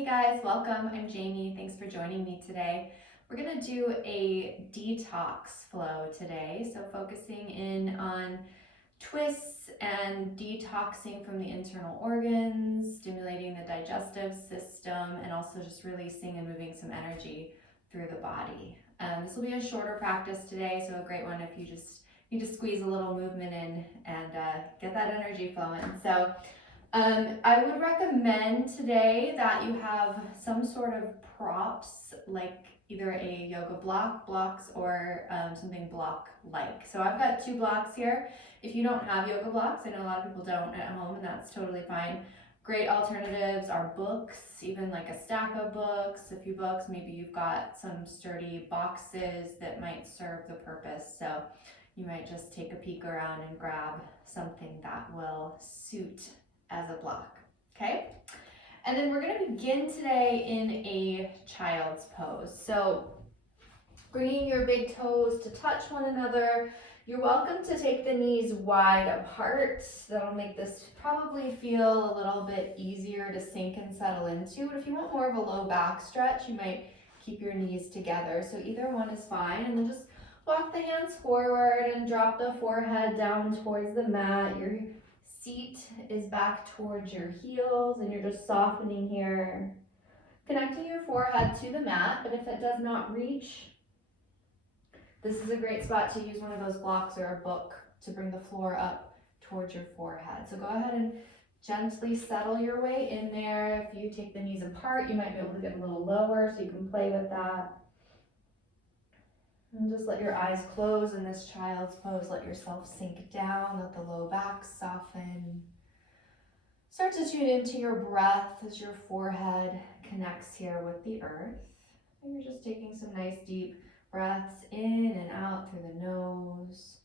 Hey guys, welcome. I'm Jamie. Thanks for joining me today. We're going to do a detox flow today, so focusing in on twists and detoxing from the internal organs, stimulating the digestive system, and also just releasing and moving some energy through the body. This will be a shorter practice today, so a great one if you just need to squeeze a little movement in and get that energy flowing. So I would recommend today that you have some sort of props, like either a yoga blocks, or something block-like. So I've got 2 blocks here. If you don't have yoga blocks, I know a lot of people don't at home, and that's totally fine. Great alternatives are books, even like a stack of books, a few books. Maybe you've got some sturdy boxes that might serve the purpose. So you might just take a peek around and grab something that will suit as a block, okay? And then we're gonna begin today in a child's pose. So bringing your big toes to touch one another. You're welcome to take the knees wide apart. That'll make this probably feel a little bit easier to sink and settle into. But if you want more of a low back stretch, you might keep your knees together. So either one is fine. And then just walk the hands forward and drop the forehead down towards the mat. Your seat is back towards your heels and you're just softening here. Connecting your forehead to the mat, but if it does not reach, this is a great spot to use one of those blocks or a book to bring the floor up towards your forehead. So go ahead and gently settle your way in there. If you take the knees apart, you might be able to get a little lower, so you can play with that. And just let your eyes close in this child's pose. Let yourself sink down, let the low back soften. Start to tune into your breath as your forehead connects here with the earth. And you're just taking some nice deep breaths in and out through the nose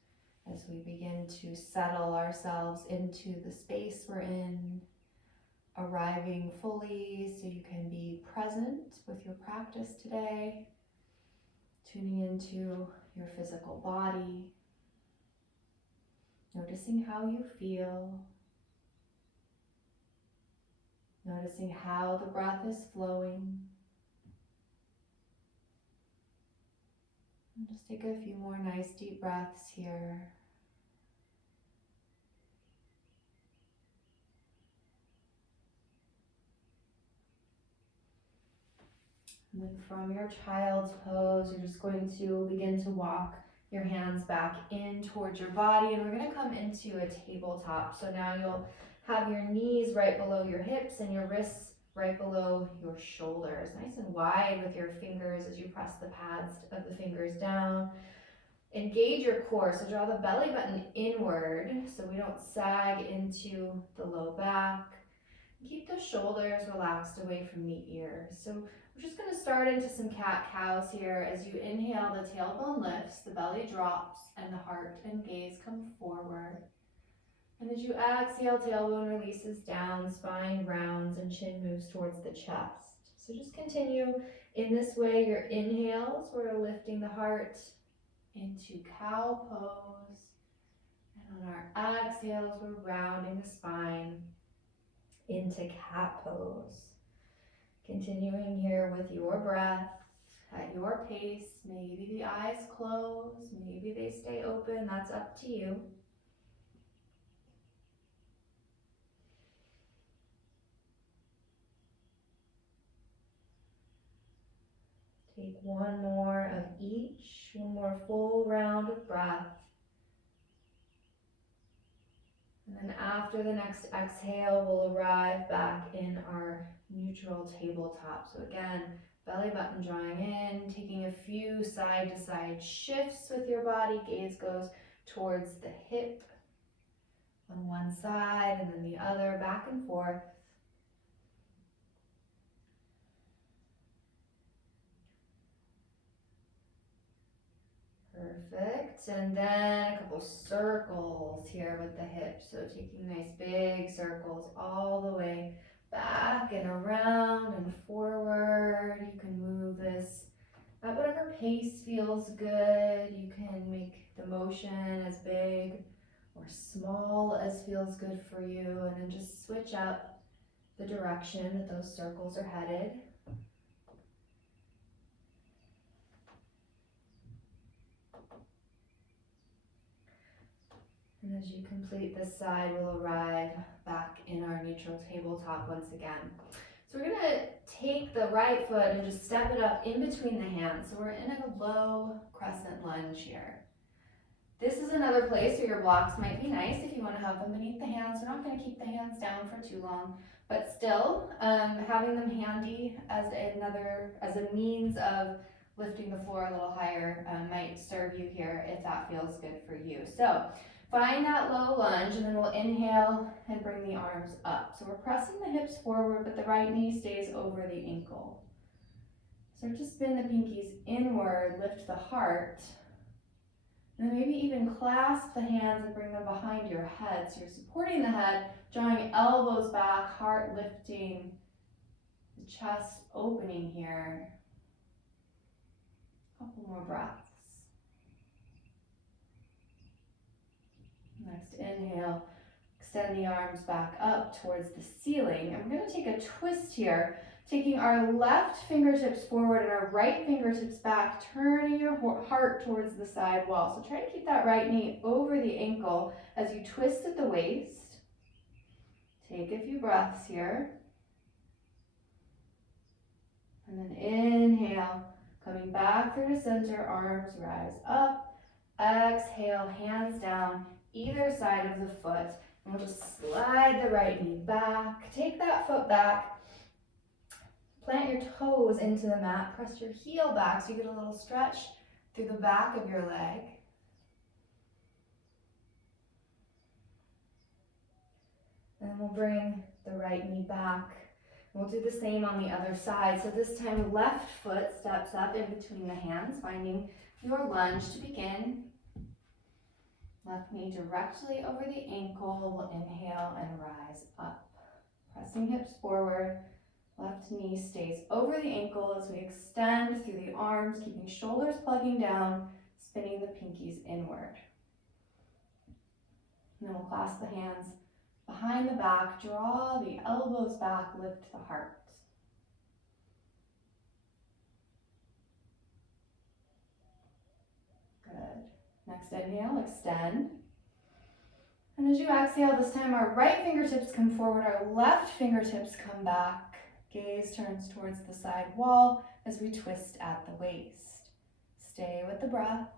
as we begin to settle ourselves into the space we're in, arriving fully so you can be present with your practice today, tuning into your physical body, noticing how you feel, noticing how the breath is flowing. And just take a few more nice deep breaths here. And then from your child's pose, you're just going to begin to walk your hands back in towards your body, and we're going to come into a tabletop. So now you'll have your knees right below your hips and your wrists right below your shoulders, nice and wide with your fingers as you press the pads of the fingers down. Engage your core, so draw the belly button inward so we don't sag into the low back. Keep the shoulders relaxed away from the ears. So we're just going to start into some cat-cows here. As you inhale, the tailbone lifts, the belly drops, and the heart and gaze come forward. And as you exhale, tailbone releases down, spine rounds, and chin moves towards the chest. So just continue in this way. Your inhales, we're lifting the heart into cow pose. And on our exhales, we're rounding the spine into cat pose. Continuing here with your breath at your pace. Maybe the eyes close, maybe they stay open, that's up to you. Take one more of each, one more full round of breath. And then after the next exhale, we'll arrive back in our neutral tabletop. So again, belly button drawing in, taking a few side to side shifts with your body. Gaze goes towards the hip on one side and then the other, back and forth. Perfect. And then a couple circles here with the hips. So taking nice big circles all the way back and around and forward. You can move this at whatever pace feels good. You can make the motion as big or small as feels good for you. And then just switch up the direction that those circles are headed. And as you complete this side, we'll arrive back in our neutral tabletop once again. So we're gonna take the right foot and just step it up in between the hands. So we're in a low crescent lunge here. This is another place where your blocks might be nice if you want to have them beneath the hands. We're not going to keep the hands down for too long, but still having them handy as a means of lifting the floor a little higher might serve you here if that feels good for you. So find that low lunge, and then we'll inhale and bring the arms up. So we're pressing the hips forward, but the right knee stays over the ankle. Start to spin the pinkies inward, lift the heart. And then maybe even clasp the hands and bring them behind your head. So you're supporting the head, drawing elbows back, heart lifting, the chest opening here. A couple more breaths. Next inhale, extend the arms back up towards the ceiling. I'm going to take a twist here, taking our left fingertips forward and our right fingertips back, turning your heart towards the side wall. So try to keep that right knee over the ankle as you twist at the waist. Take a few breaths here. And then inhale, coming back through to center, arms rise up. Exhale, hands down, either side of the foot. And we'll just slide the right knee back. Take that foot back. Plant your toes into the mat, press your heel back so you get a little stretch through the back of your leg. And then we'll bring the right knee back. We'll do the same on the other side. So this time, left foot steps up in between the hands, finding your lunge to begin. Left knee directly over the ankle. We'll inhale and rise up. Pressing hips forward. Left knee stays over the ankle as we extend through the arms, keeping shoulders plugging down, spinning the pinkies inward. And then we'll clasp the hands behind the back, draw the elbows back, lift the heart. Good. Next inhale, extend. And as you exhale, this time our right fingertips come forward, our left fingertips come back. Gaze turns towards the side wall as we twist at the waist. Stay with the breath.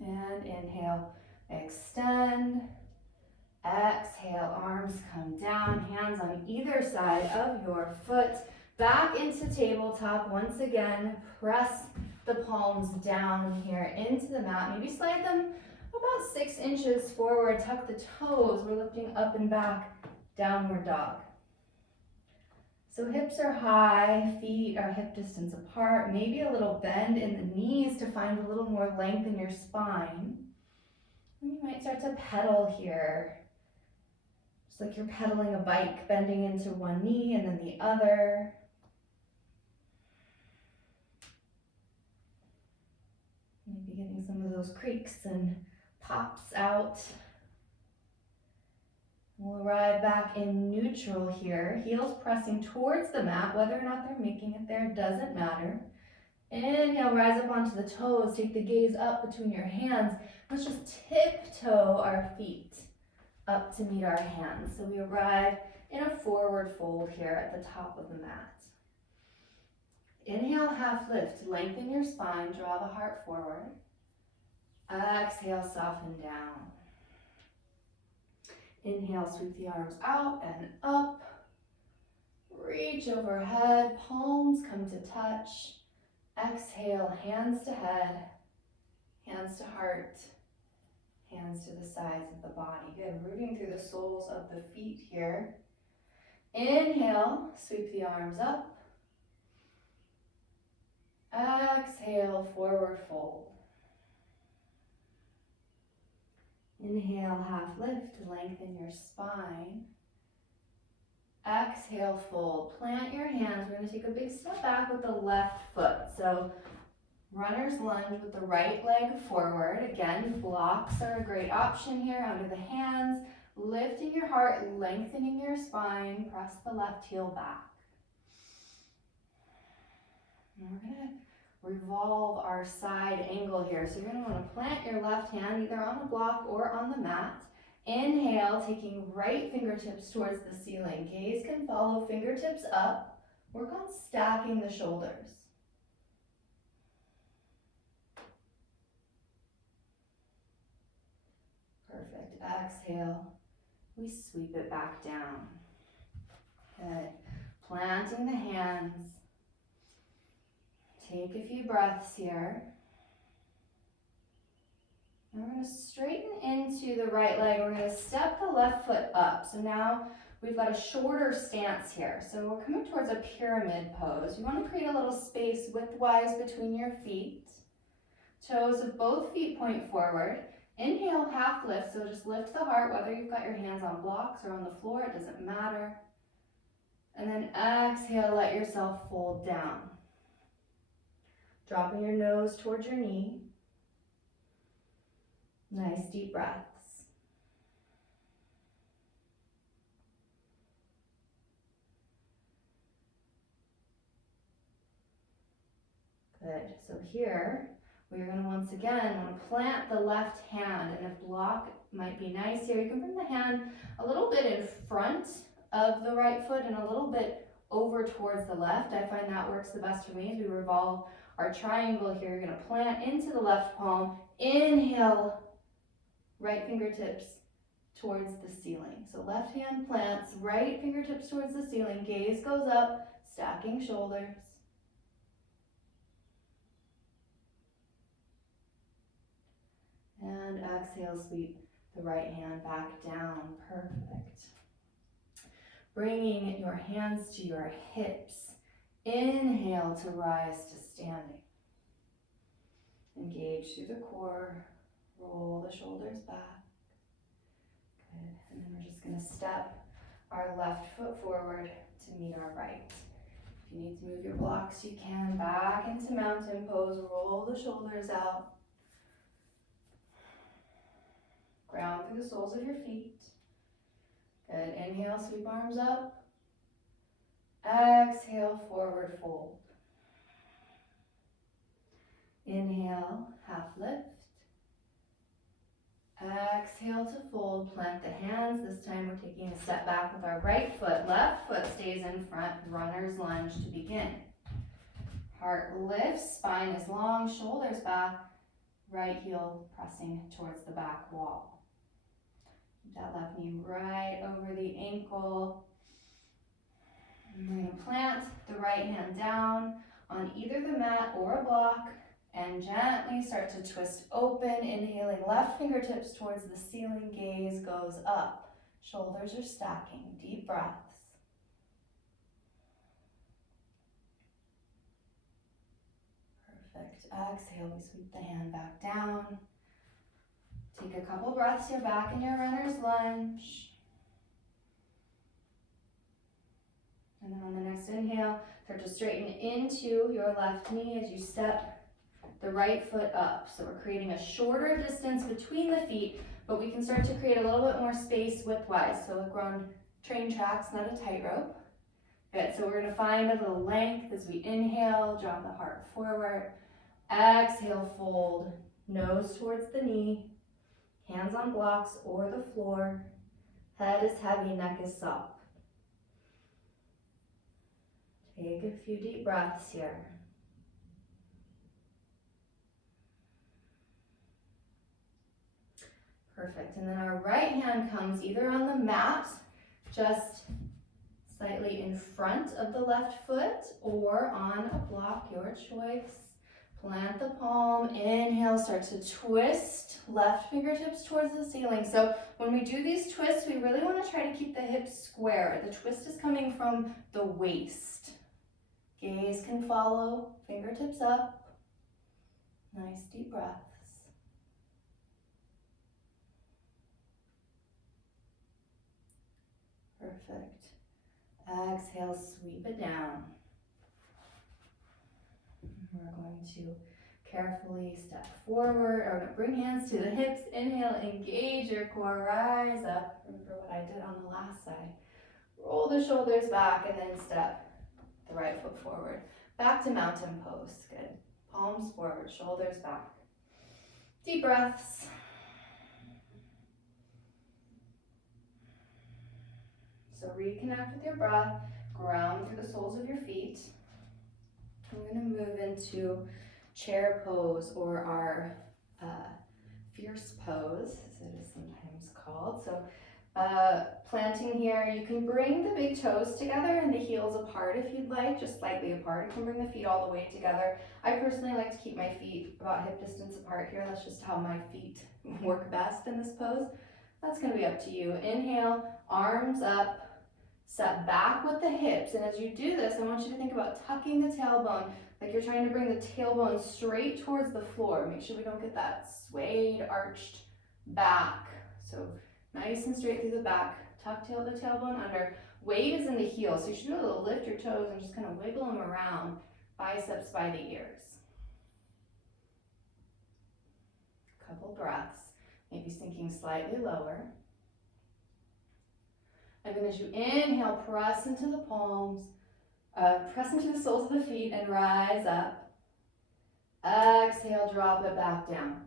And inhale, extend. Exhale, arms come down, hands on either side of your foot. Back into tabletop once again. Press the palms down here into the mat. Maybe slide them about 6 inches forward, tuck the toes. We're lifting up and back, downward dog. So hips are high, feet are hip distance apart, maybe a little bend in the knees to find a little more length in your spine. And you might start to pedal here. Just like you're pedaling a bike, bending into one knee and then the other. Maybe getting some of those creaks and pops out. We'll arrive back in neutral here. Heels pressing towards the mat. Whether or not they're making it there doesn't matter. Inhale, rise up onto the toes. Take the gaze up between your hands. Let's just tiptoe our feet up to meet our hands. So we arrive in a forward fold here at the top of the mat. Inhale, half lift. Lengthen your spine. Draw the heart forward. Exhale, soften down. Inhale, sweep the arms out and up. Reach overhead, palms come to touch. Exhale, hands to head, hands to heart, hands to the sides of the body. Good, rooting through the soles of the feet here. Inhale, sweep the arms up. Exhale, forward fold. Inhale, half lift, lengthen your spine. Exhale, fold. Plant your hands. We're going to take a big step back with the left foot. So Runner's lunge with the right leg forward. Again, blocks are a great option here under the hands. Lifting your heart, lengthening your spine. Press the left heel back. And we're going to revolve our side angle here. So you're going to want to plant your left hand either on a block or on the mat. Inhale, taking right fingertips towards the ceiling. Gaze can follow, fingertips up. Work on stacking the shoulders. Perfect. Exhale. We sweep it back down. Good. Planting the hands. Take a few breaths here. And we're going to straighten into the right leg. We're going to step the left foot up. So now we've got a shorter stance here. So we're coming towards a pyramid pose. You want to create a little space widthwise between your feet. Toes of both feet point forward. Inhale, half lift. So just lift the heart, whether you've got your hands on blocks or on the floor, it doesn't matter. And then exhale, let yourself fold down. Dropping your nose towards your knee. Nice deep breaths. Good. So here, we're going to once again want to plant the left hand, and a block might be nice here. You can bring the hand a little bit in front of the right foot and a little bit over towards the left. I find that works the best for me as we revolve our triangle here. You're going to plant into the left palm. Inhale, right fingertips towards the ceiling. So left hand plants, right fingertips towards the ceiling. Gaze goes up, stacking shoulders. And exhale, sweep the right hand back down. Perfect. Bringing your hands to your hips. Inhale to rise to standing. Engage through the core. Roll the shoulders back. Good. And then we're just going to step our left foot forward to meet our right. If you need to move your blocks, you can. Back into mountain pose. Roll the shoulders out. Ground through the soles of your feet. Good. Inhale, sweep arms up. Exhale, forward fold. Inhale, half lift. Exhale to fold, plant the hands. This time we're taking a step back with our right foot. Left foot stays in front, runner's lunge to begin. Heart lifts, spine is long, shoulders back, right heel pressing towards the back wall. Keep that left knee right over the ankle. And we're going to plant the right hand down on either the mat or a block and gently start to twist open, inhaling left fingertips towards the ceiling, gaze goes up. Shoulders are stacking, deep breaths. Perfect. Exhale, we sweep the hand back down. Take a couple breaths here back in your runner's lunge. And then on the next inhale, start to straighten into your left knee as you step the right foot up. So we're creating a shorter distance between the feet, but we can start to create a little bit more space widthwise. So like we're on train tracks, not a tightrope. Good, so we're gonna find a little length as we inhale, draw the heart forward. Exhale, fold, nose towards the knee, hands on blocks or the floor. Head is heavy, neck is soft. Take a few deep breaths here. Perfect, and then our right hand comes either on the mat, just slightly in front of the left foot, or on a block, your choice. Plant the palm, inhale, start to twist left fingertips towards the ceiling. So when we do these twists, we really want to try to keep the hips square. The twist is coming from the waist. Gaze can follow, fingertips up. Nice deep breaths. Perfect. Exhale, sweep it down. We're going to Carefully step forward, or bring hands to the hips. Inhale, engage your core, rise up. Remember what I did on the last side. Roll the shoulders back and then step the right foot forward. Back to mountain pose. Good. Palms forward, shoulders back. Deep breaths. So reconnect with your breath. Ground through the soles of your feet. We're going to move into chair pose, or our fierce pose, as it is sometimes called. So planting here, you can bring the big toes together and the heels apart if you'd like, just slightly apart. You can bring the feet all the way together. I personally like to keep my feet about hip distance apart here. That's just how my feet work best in this pose. That's going to be up to you. Inhale, arms up. Set back with the hips, and as you do this, I want you to think about tucking the tailbone, like you're trying to bring the tailbone straight towards the floor. Make sure we don't get that swayed, arched back. So nice and straight through the back. Tuck the tailbone under. Weight is in the heel, so you should be able to lift your toes and just kind of wiggle them around, biceps by the ears. Couple breaths, maybe sinking slightly lower. And then as you inhale, press into the palms, press into the soles of the feet and rise up. Exhale, drop it back down.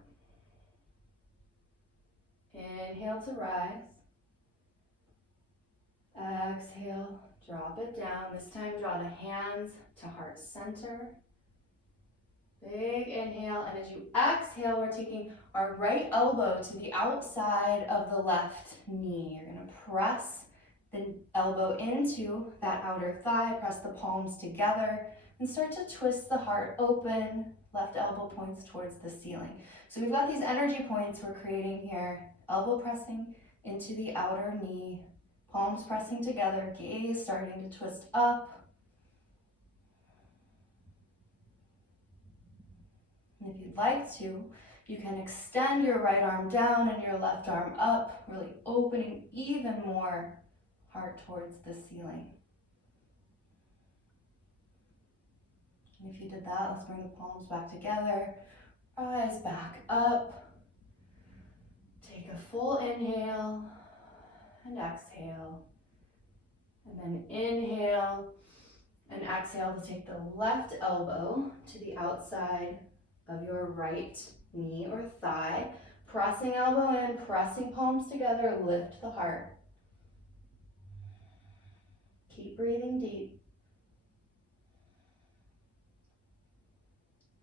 Inhale to rise. Exhale, drop it down. This time, draw the hands to heart center. Big inhale, and as you exhale, we're taking our right elbow to the outside of the left knee. You're going to press the elbow into that outer thigh, press the palms together, and start to twist the heart open. Left elbow points towards the ceiling. So we've got these energy points we're creating here. Elbow pressing into the outer knee, palms pressing together, gaze starting to twist up. And if you'd like to, you can extend your right arm down and your left arm up, really opening even more heart towards the ceiling. And if you did that, let's bring the palms back together. Rise back up. Take a full inhale and exhale. And then inhale and exhale to take the left elbow to the outside of your right knee or thigh. Pressing elbow in, pressing palms together, lift the heart. Keep breathing deep.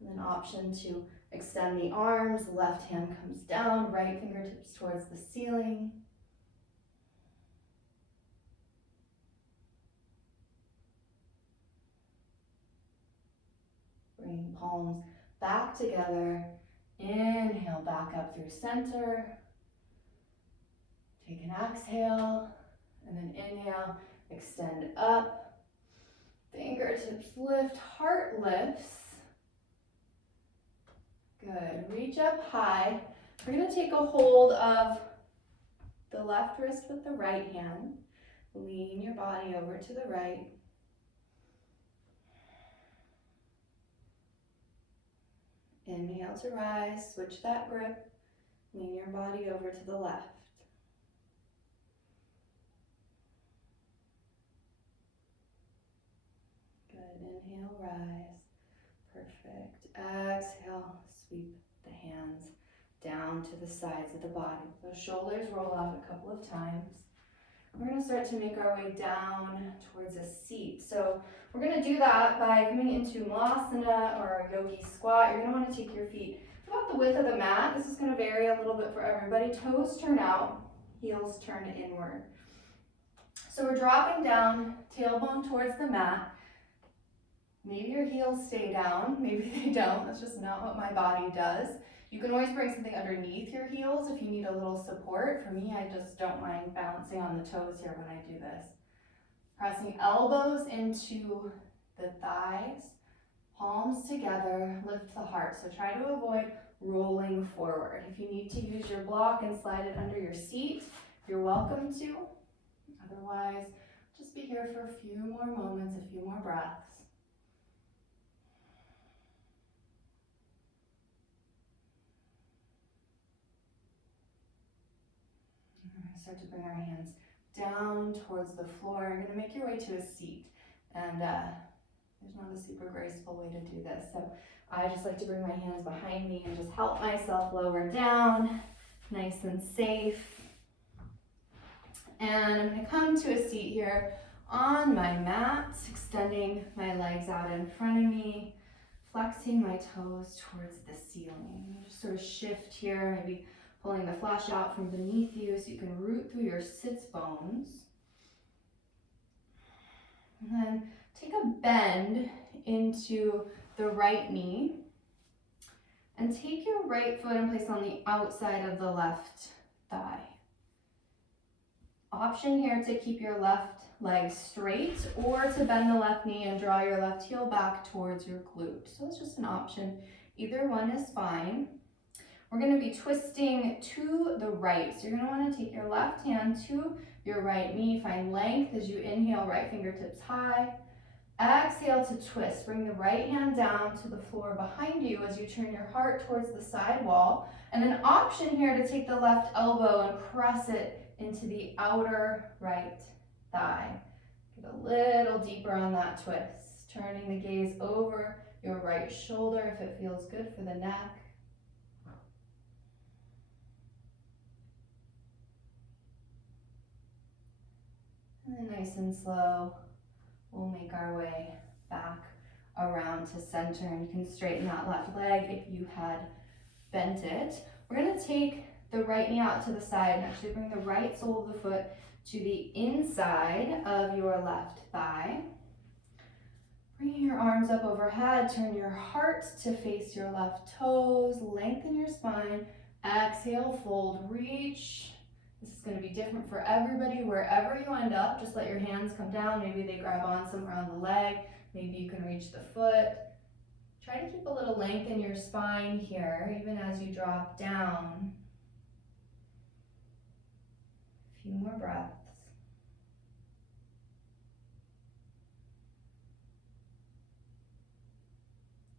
And then option to extend the arms, left hand comes down, right fingertips towards the ceiling. Bring palms back together. Inhale back up through center. Take an exhale, and then inhale, extend up. Fingertips lift, heart lifts. Good, reach up high. We're gonna take a hold of the left wrist with the right hand. Lean your body over to the right. Inhale to rise, switch that grip. Lean your body over to the left. Good, inhale, rise. Perfect. Exhale, sweep the hands down to the sides of the body. Those shoulders roll off a couple of times. We're going to start to make our way down towards a seat. So we're going to do that by coming into Malasana or a yogi squat. You're going to want to take your feet about the width of the mat. This is going to vary a little bit for everybody. Toes turn out, heels turn inward. So we're dropping down, tailbone towards the mat. Maybe your heels stay down, maybe they don't. That's just not what my body does. You can always bring something underneath your heels if you need a little support. For me, I just don't mind balancing on the toes here when I do this. Pressing elbows into the thighs, palms together, lift the heart. So try to avoid rolling forward. If you need to use your block and slide it under your seat, you're welcome to. Otherwise, just be here for a few more moments, a few more breaths. start to bring our hands down towards the floor. You're gonna make your way to a seat. And there's not a super graceful way to do this. So I just like to bring my hands behind me and just help myself lower down, nice and safe. And I'm gonna come to a seat here on my mat, extending my legs out in front of me, flexing my toes towards the ceiling. Just sort of shift here, maybe pulling the flesh out from beneath you so you can root through your sits bones. And then take a bend into the right knee and take your right foot and place on the outside of the left thigh. Option here to keep your left leg straight or to bend the left knee and draw your left heel back towards your glute. So it's just an option. Either one is fine. We're going to be twisting to the right. So you're going to want to take your left hand to your right knee. Find length as you inhale, right fingertips high. Exhale to twist. Bring the right hand down to the floor behind you as you turn your heart towards the side wall. And an option here to take the left elbow and press it into the outer right thigh. Get a little deeper on that twist. Turning the gaze over your right shoulder if it feels good for the neck. And then nice and slow, we'll make our way back around to center, and you can straighten that left leg if you had bent it. We're going to take the right knee out to the side and actually bring the right sole of the foot to the inside of your left thigh. Bring your arms up overhead, turn your heart to face your left toes, lengthen your spine, exhale, fold, reach. This is going to be different for everybody. Wherever you end up, just let your hands come down. Maybe they grab on somewhere on the leg. Maybe you can reach the foot. Try to keep a little length in your spine here, even as you drop down. A few more breaths.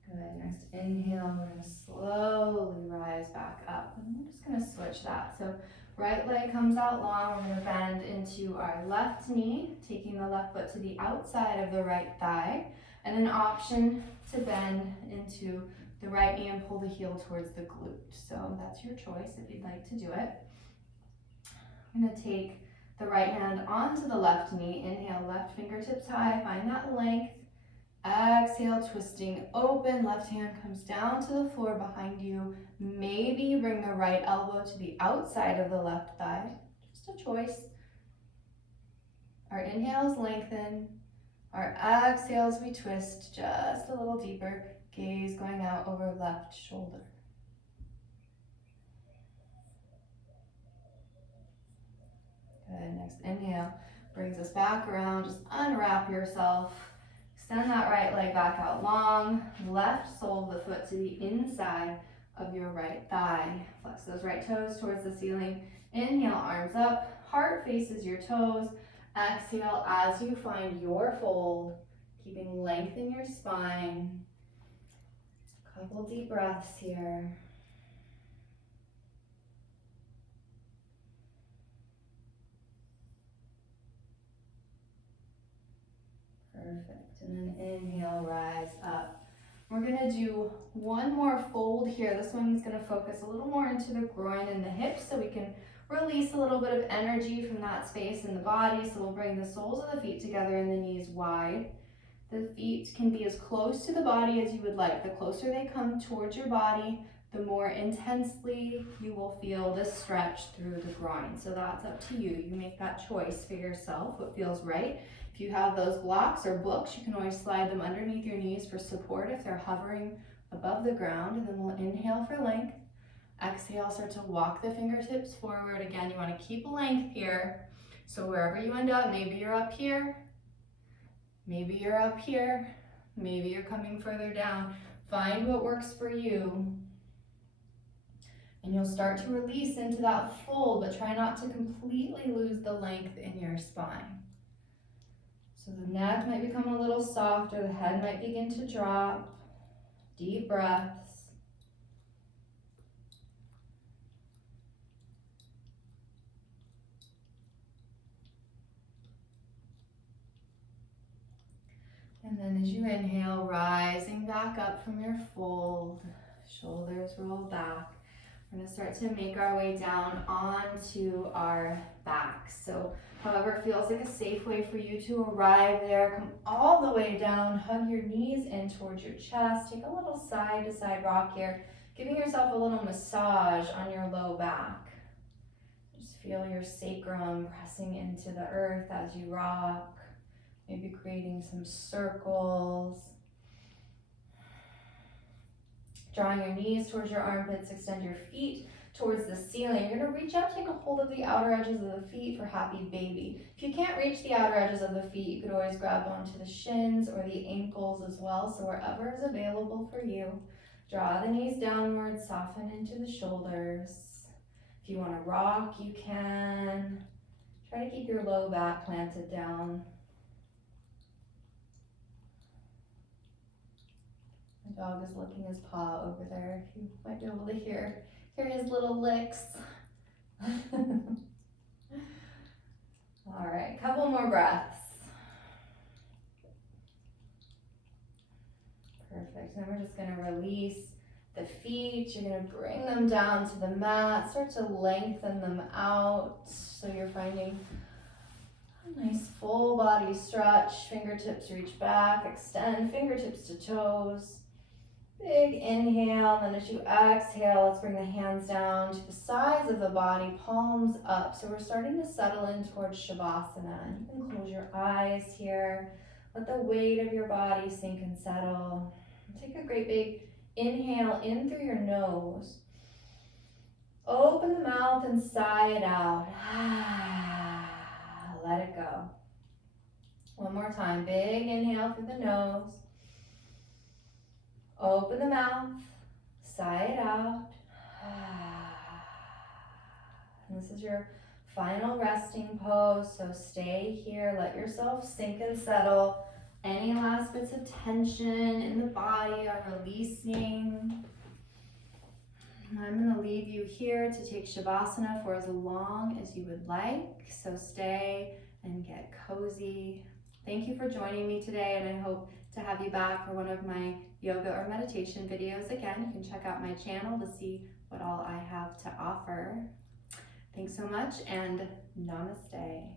Good. Next inhale, we're going to slowly rise back up. And we're just going to switch that. So right leg comes out long. We're going to bend into our left knee, taking the left foot to the outside of the right thigh. And an option to bend into the right knee and pull the heel towards the glute. So that's your choice if you'd like to do it. I'm going to take the right hand onto the left knee. Inhale, left fingertips high. Find that length. Exhale, twisting open. Left hand comes down to the floor behind you. Maybe you bring the right elbow to the outside of the left thigh. Just a choice. Our inhales lengthen. Our exhales we twist just a little deeper. Gaze going out over left shoulder. Good. Next inhale brings us back around. Just unwrap yourself. Extend that right leg back out long. Left sole of the foot to the inside of your right thigh. Flex those right toes towards the ceiling. Inhale, arms up. Heart faces your toes. Exhale as you find your fold, keeping length in your spine. Couple deep breaths here. Perfect. And then inhale, rise up. We're going to do one more fold here. This one's going to focus a little more into the groin and the hips so we can release a little bit of energy from that space in the body. So we'll bring the soles of the feet together and the knees wide. The feet can be as close to the body as you would like. The closer they come towards your body, the more intensely you will feel this stretch through the groin. So that's up to you. You make that choice for yourself, what feels right. If you have those blocks or books, you can always slide them underneath your knees for support if they're hovering above the ground. And then we'll inhale for length. Exhale, start to walk the fingertips forward. Again, you want to keep length here. So wherever you end up, maybe you're up here, maybe you're up here, maybe you're coming further down. Find what works for you. And you'll start to release into that fold, but try not to completely lose the length in your spine. So the neck might become a little softer, the head might begin to drop. Deep breaths. And then as you inhale, rising back up from your fold, shoulders roll back. We're going to start to make our way down onto our backs. So however it feels like a safe way for you to arrive there, come all the way down, hug your knees in towards your chest, take a little side to side rock here, giving yourself a little massage on your low back. Just feel your sacrum pressing into the earth as you rock, maybe creating some circles. Drawing your knees towards your armpits, extend your feet towards the ceiling. You're gonna reach up, take a hold of the outer edges of the feet for happy baby. If you can't reach the outer edges of the feet, you could always grab onto the shins or the ankles as well, so wherever is available for you. Draw the knees downward, soften into the shoulders. If you wanna rock, you can. Try to keep your low back planted down. My dog is licking his paw over there. You might be able to hear his little licks. All right, couple more breaths. Perfect. Then we're just going to release the feet. You're going to bring them down to the mat. Start to lengthen them out so you're finding a nice full body stretch. Fingertips reach back, extend fingertips to toes. Big inhale, and then as you exhale, let's bring the hands down to the sides of the body, palms up. So we're starting to settle in towards Shavasana. You can close your eyes here. Let the weight of your body sink and settle. Take a great big inhale in through your nose. Open the mouth and sigh it out. Let it go. One more time. Big inhale through the nose. Open the mouth, sigh it out. And this is your final resting pose, so stay here, let yourself sink and settle. Any last bits of tension in the body are releasing. I'm going to leave you here to take Shavasana for as long as you would like, so stay and get cozy. Thank you for joining me today, and I hope to have you back for one of my yoga or meditation videos. Again, you can check out my channel to see what all I have to offer. Thanks so much, and namaste.